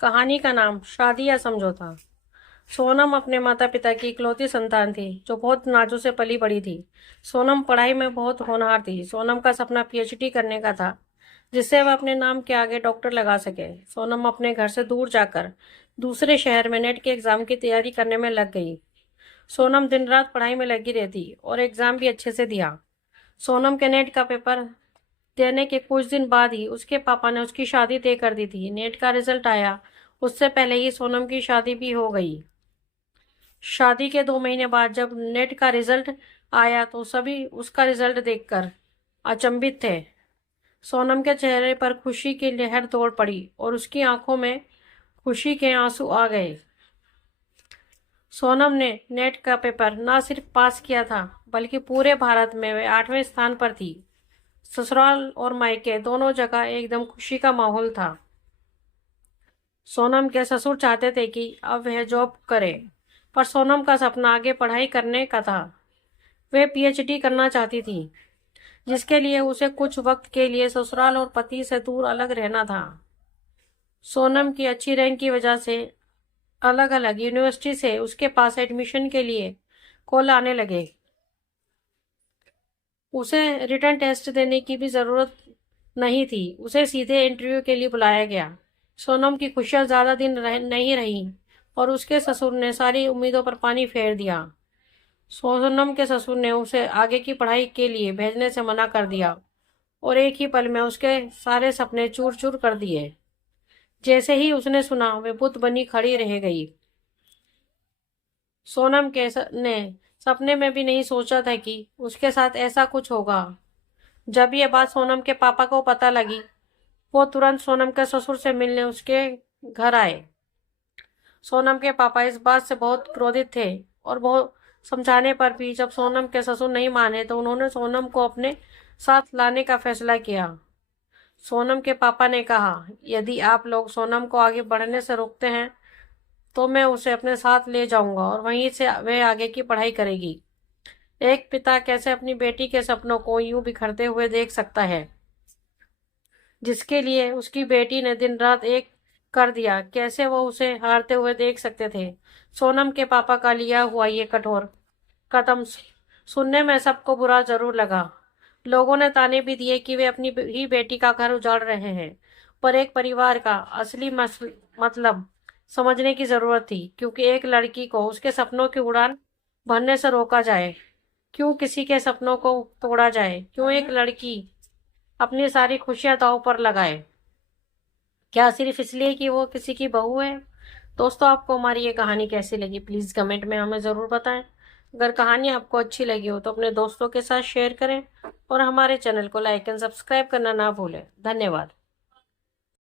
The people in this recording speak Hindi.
कहानी का नाम शादी या समझौता। सोनम अपने माता पिता की इकलौती संतान थी जो बहुत नाजों से पली बड़ी थी। सोनम पढ़ाई में बहुत होनहार थी। सोनम का सपना पीएचडी करने का था, जिससे वह अपने नाम के आगे डॉक्टर लगा सके। सोनम अपने घर से दूर जाकर दूसरे शहर में नेट के एग्जाम की तैयारी करने में लग गई। सोनम दिन रात पढ़ाई में लगी रहती और एग्जाम भी अच्छे से दिया। सोनम के नेट का पेपर देने के कुछ दिन बाद ही उसके पापा ने उसकी शादी तय कर दी थी। नेट का रिजल्ट आया उससे पहले ही सोनम की शादी भी हो गई। शादी के 2 महीने बाद जब नेट का रिजल्ट आया तो सभी उसका रिजल्ट देखकर अचंभित थे। सोनम के चेहरे पर खुशी की लहर दौड़ पड़ी और उसकी आंखों में खुशी के आंसू आ गए। सोनम ने नेट का पेपर न सिर्फ पास किया था, बल्कि पूरे भारत में वे 8वें स्थान पर थी। ससुराल और मायके दोनों जगह एकदम खुशी का माहौल था। सोनम के ससुर चाहते थे कि अब वह जॉब करे, पर सोनम का सपना आगे पढ़ाई करने का था। वे पीएचडी करना चाहती थी, जिसके लिए उसे कुछ वक्त के लिए ससुराल और पति से दूर अलग रहना था। सोनम की अच्छी रैंक की वजह से अलग अलग यूनिवर्सिटी से उसके पास एडमिशन के लिए कॉल आने लगे। उसे रिटर्न टेस्ट देने की भी जरूरत नहीं थी, उसे सीधे इंटरव्यू के लिए बुलाया गया। सोनम की खुशियां ज्यादा दिन नहीं रही और उसके ससुर ने सारी उम्मीदों पर पानी फेर दिया। सोनम के ससुर ने उसे आगे की पढ़ाई के लिए भेजने से मना कर दिया और एक ही पल में उसके सारे सपने चूर चूर कर दिए। जैसे ही उसने सुना, वे बुत बनी खड़ी रह गई। सोनम ने सपने में भी नहीं सोचा था कि उसके साथ ऐसा कुछ होगा। जब यह बात सोनम के पापा को पता लगी, वो तुरंत सोनम के ससुर से मिलने उसके घर आए। सोनम के पापा इस बात से बहुत क्रोधित थे और बहुत समझाने पर भी जब सोनम के ससुर नहीं माने तो उन्होंने सोनम को अपने साथ लाने का फैसला किया। सोनम के पापा ने कहा, यदि आप लोग सोनम को आगे बढ़ने से रोकते हैं तो मैं उसे अपने साथ ले जाऊंगा और वहीं से वह आगे की पढ़ाई करेगी। एक पिता कैसे अपनी बेटी के सपनों को यूं बिखरते हुए देख सकता है, जिसके लिए उसकी बेटी ने दिन रात एक कर दिया, कैसे वो उसे हारते हुए देख सकते थे। सोनम के पापा का लिया हुआ ये कठोर कदम सुनने में सबको बुरा जरूर लगा। लोगों ने ताने भी दिए कि वे अपनी ही बेटी का घर उजाड़ रहे हैं, पर एक परिवार का असली मतलब समझने की जरूरत थी। क्योंकि एक लड़की को उसके सपनों की उड़ान भरने से रोका जाए, क्यों किसी के सपनों को तोड़ा जाए, क्यों एक लड़की अपनी सारी खुशियां दांव पर लगाए, क्या सिर्फ इसलिए कि वो किसी की बहू है। दोस्तों, आपको हमारी ये कहानी कैसी लगी प्लीज कमेंट में हमें जरूर बताएं। अगर कहानी आपको अच्छी लगी हो तो अपने दोस्तों के साथ शेयर करें और हमारे चैनल को लाइक एंड सब्सक्राइब करना ना भूलें। धन्यवाद।